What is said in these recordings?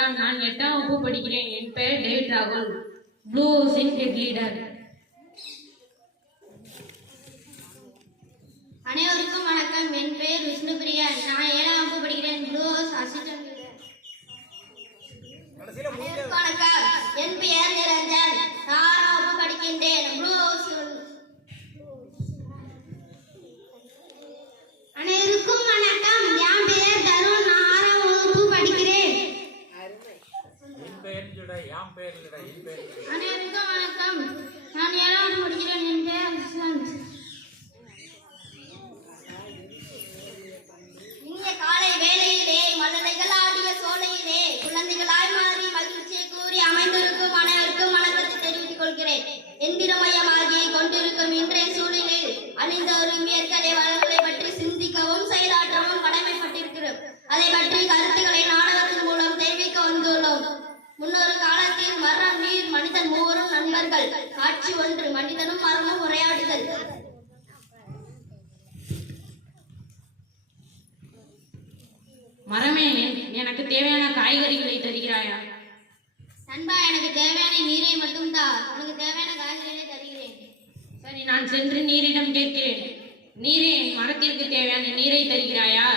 வணக்கம். நான் 8ஆம் வகுப்பு படிக்கிறேன். என் பெயர் டேவிட் ராகுல், ப்ளூ ஹவுஸின் ஹெட் லீடர். அனைவருக்கும் வணக்கம். என் பெயர் விஷ்ணுபிரியா. நான் 7ஆம் வகுப்பு படிக்கிறேன். Blue house assistant leader. அனைவருக்கும் வணக்கம். என் பெயர் நிரஞ்சன். நான் 6ஆம் வகுப்பு படிக்கின்றேன். Blue house. அனைவருக்கும் வணக்கம். என் பெயர் தருண். நான் 6ஆம் வகுப்பு படிக்கிறேன். அனைவருக்கும் வணக்கம். நான் 7ஆம் வகுப்பு படிக்கிறேன். என் பெயர் விஸ்வந்த். இனிய காலை வேளையிலே மழலைகள் ஆடிய சோலையிலே குழந்தைகளாய் மாறி மகிழ்ச்சியை கூறி அமைந்திருக்கும் அனைவருக்கும் வணக்கத்தை தெரிவித்துக் கொள்கிறேன். எந்திரமயமாகி கொண்டிருக்கும் இன்றைய சூழலில் அழிந்த ஒரு இயற்கை வளங்களை பற்றி சிந்திக்கவும் செயலாற்றவும் கடமைப்பட்டிருக்கிறோம். அதை பற்றி கருத்துக்களை நாடகத்தின் மூலம் தெரிவிக்க வந்துள்ளோம். முன்னொரு காலத்தில் மரம், நீர், மனிதன் மூவரும் நண்பர்கள். காட்சி ஒன்று. மனிதனும் மரமும் உரையாடுதல். மரமே, எனக்கு தேவையான காய்கறிகளை தருகிறாயா? நண்பா, எனக்கு தேவையான நீரை மட்டும் தான். உனக்கு தேவையான காய்கறிகளை தருகிறேன். சரி, நான் சென்று நீரிடம் கேட்கிறேன். நீரே, மரத்திற்கு தேவையான நீரை தருகிறாயா?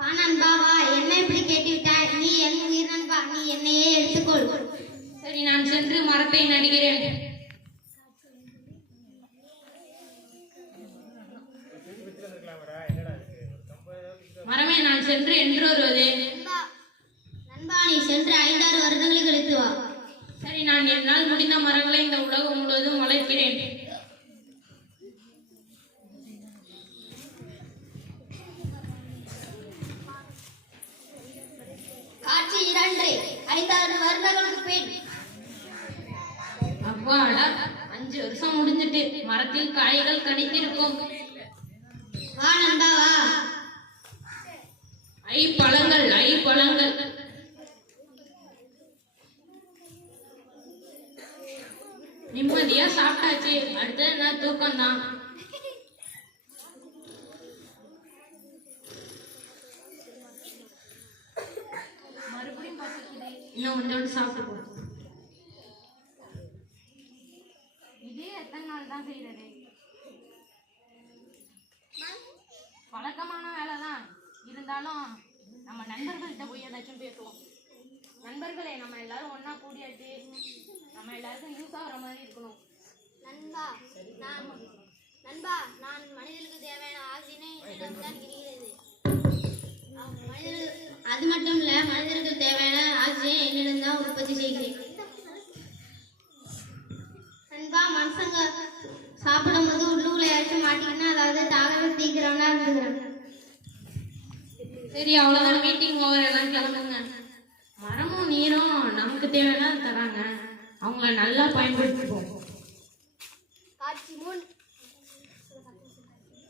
வா நண்பா, வா. என்ன இப்படி கேட்டுவிட்டாய்? நீ என் உயிர் நண்பா. நீ என்னையே எடுத்துக்கொள். சரி, நான் சென்று மரத்தை நடுகிறேன். மரமே, நான் சென்று என்று வருவது? நண்பா, நீ சென்று 5-6 வருடங்களை கழித்து வா. சரி, நான் என்னால் முடிந்த மரங்களை இந்த உலகம் முழுவதும் வளர்க்கிறேன். காட்சி 2. 5-6 வருடங்களுக்கு பின். அவ்வாடா, 5 வருஷம் முடிஞ்சிட்டு. மரத்தில் காய்கள் கனித்திருக்கும். வா நண்பா, வா. பழங்கள். நிம்மதியா சாப்பிட்டாச்சு. அடுத்தது என்ன? தூக்கம் தான். மறுபடியும் பசிக்குது. இன்னும் கொஞ்சோண்டு சாப்பிட்டு போ. இதே எத்தனை நாள் தான் செய்யறது? பழக்கமான வேலை தான். இருந்தாலும் நம்ம நண்பர்கள்ட்ட போய் ஏதாச்சும் பேசுவோம். நண்பர்களே, நம்ம எல்லாரும் ஒன்னா கூடியாச்சு. நம்ம எல்லாருக்கும் யூஸ் ஆகிற மாதிரி இருக்கணும். நண்பா, நான் மனிதனுக்கு தேவையான ஆக்சிஜனை என்னிடம் தான் இருக்கிறது. அது மட்டும் இல்ல, மனிதனுக்கு தேவையான ஆக்சிஜனை என்னிடம் தான் உற்பத்தி செய்கிறேன். நண்பா, மனுஷங்க சாப்பிடும் போது உள்ளுக்குள்ள ஏதாச்சும் மாட்டிக்கினா, அதாவது தாகவே தீக்கிறவனா இருந்துக்கிறேன். சரி, அவ்வளவுதான். மீட்டிங் ஓவர், எல்லாம் கிளம்புங்க. மரமும் நீரும் நமக்கு தேவையான தராங்க. அவங்கள நல்லா பயன்படுத்திப்போம்.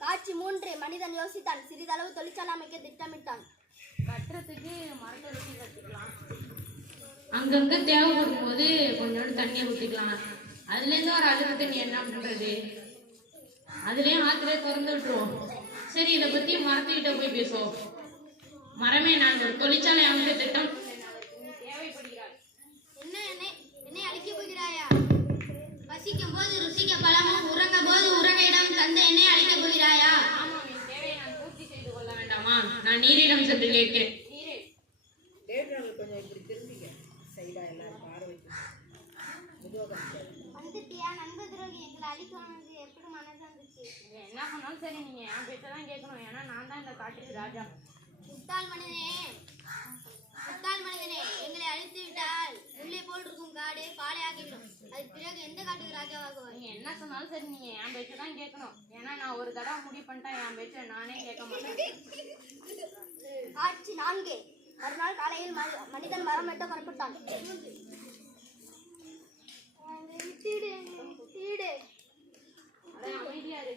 காட்சி 3. மனிதன் யோசித்தான். சிறிதளவு தொழிற்சாலை அமைக்க திட்டமிட்டான். கட்டுறதுக்கு மரத்தை வெட்டி கற்றுக்கலாம். அங்கங்க தேவைப்படும் போது கொஞ்சோண்டு தண்ணியை ஊற்றிக்கலாம். அதுலேருந்து ஒரு அழுக்கு தண்ணி என்ன பண்றது? அதுலேயும் ஆத்திரே திறந்து விட்டுருவோம். சரி, இதை பற்றி மரத்துக்கிட்ட போய் பேசுவோம். மரமே, நான் ஒரு தொழிற்சாலை அமைக்க திட்டம் தேவைப்படுகிறார். என்னை அழிக்க போகிறாயா? வசிக்கும் போது ருசிக்க பழமும், உறங்கும் போது உறங்க இடம் தந்து என்னை அழிக்க போகிறாயா? ஆமாம், என் தேவையை நான் பூர்த்தி செய்து கொள்ள வேண்டாமா? நான் நீரிடம் சென்று கேட்கிறேன். கொஞ்சம் இப்படி திரும்பிக்க சைடா எல்லாரும் பார்வைக்கு வந்துட்டியா? நண்பர் துரோகி, எங்களை அழிக்கணும்னு எப்படி மனசு வந்துச்சு? என்ன சொன்னாலும் சரி, நீங்க என் பேச்ச தான் கேட்கணும். ஏன்னா நான் தான் இந்த காட்டுக்கு ராஜா. முட்டாள் மனிதனே, எங்களை அழித்து விட்டால் உள்ளே போல் இருக்கும் காடு பாலையாகிவிடும். அதுக்கு பிறகு எந்த காட்டுக்கு ராஜாவாகுவார்? நீங்க என்ன சொன்னாலும் சரி, நீங்க என் பேச்ச தான் கேட்கணும். ஏன்னா நான் ஒரு தடவை முடிவு பண்ணிட்டா என் பேச்ச நானே கேட்க மாட்டேன். காட்சி 4. மறுநாள் காலையில் மனிதன் மரம் வெட்ட புறப்பட்டான். அமைதியாரு.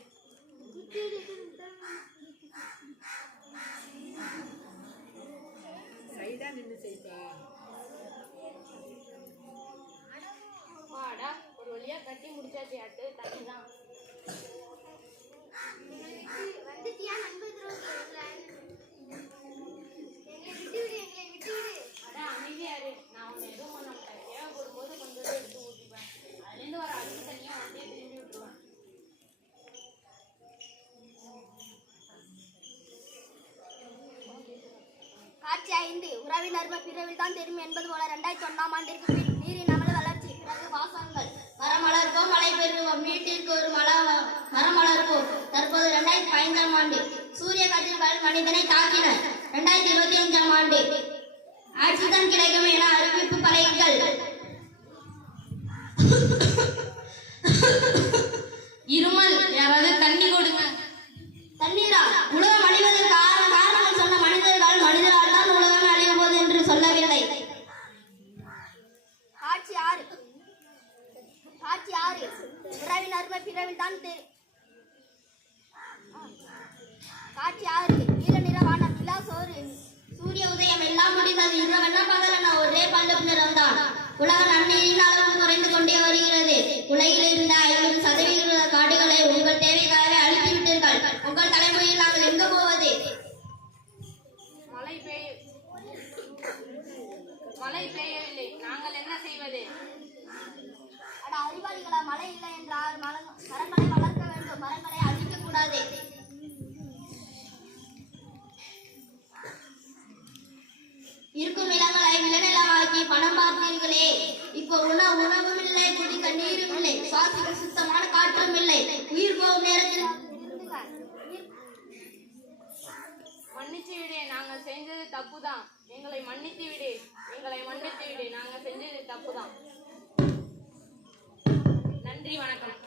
சைடா நின்று செய்ப்பா. வாடா, ஒரு வழியா கட்டி முடிச்சாச்சு. அடுத்து தண்ணி தான். வந்துட்டியா நண்பர் துரோகி? எங்களை விட்டு விடு. அதான் அமைதியா நர்ம பிறவில் தான் தெரியும் என்பது போல 2001ஆம் ஆண்டிற்கு பின் நீரின் அமல வளர்ச்சி பிறகு வாசகங்கள் மரம் வளர்ப்போம் மழை பெறுவோம் வீட்டிற்கு ஒரு மரம் வளர்ப்போம். தற்போது 2015ஆம் ஆண்டு சூரிய கதிர்கள் மனிதனை தாக்கின. 2025ஆம் ஆண்டு ஆட்சிதான் கிடைக்கும் என அறிவிப்பு பலகைகள். இருமல், யாராவது தண்ணி கொடுங்க. தண்ணீரா? உலகம் அழிவதற்கு காரணங்கள் சொன்ன மனிதர்கள் மனிதரால் தான் உலகம் அழிய போது என்று சொல்லவில்லை. காட்சி ஆறு உறவின் அருமை பிறவில் தான் காட்சி ஆறு நீல நிறவான நிலா சோறு சூரிய உதயம் எல்லாம் முடிந்தது. இரவெல்லாம் பகலென ஒரே பல்லு நிறம்தான். உலக நன்னீரின் அளவு குறைந்து கொண்டே வருகிறது. உலகில் இருந்த 50% காடுகளை உங்கள் தேவைக்காக அழித்து விட்டீர்கள். உங்கள் தலைமுறையில் நாங்கள் எங்க போவது? மழை பெய்யவில்லை, நாங்கள் என்ன செய்வது? அட அறிவாளிகளா, மழை இல்லை என்றால் மரங்களை வளர்க்க வேண்டும், மரங்களை அழிக்க கூடாது. இருக்கும் நிலங்களை விளைநிலமாக்கி பணம் பார்த்தீர்களே. இப்போ உணவும் இல்லை, குடிக்க நீரும் இல்லை, சுவாசிக்க சுத்தமான காற்றும் இல்லை. உயிர் போகும் நேரத்தில் மன்னிச்சு விடு, நாங்கள் செஞ்சது தப்புதான். எங்களை மன்னித்து விடு, நாங்கள் செஞ்சது தப்புதான். நன்றி, வணக்கம்.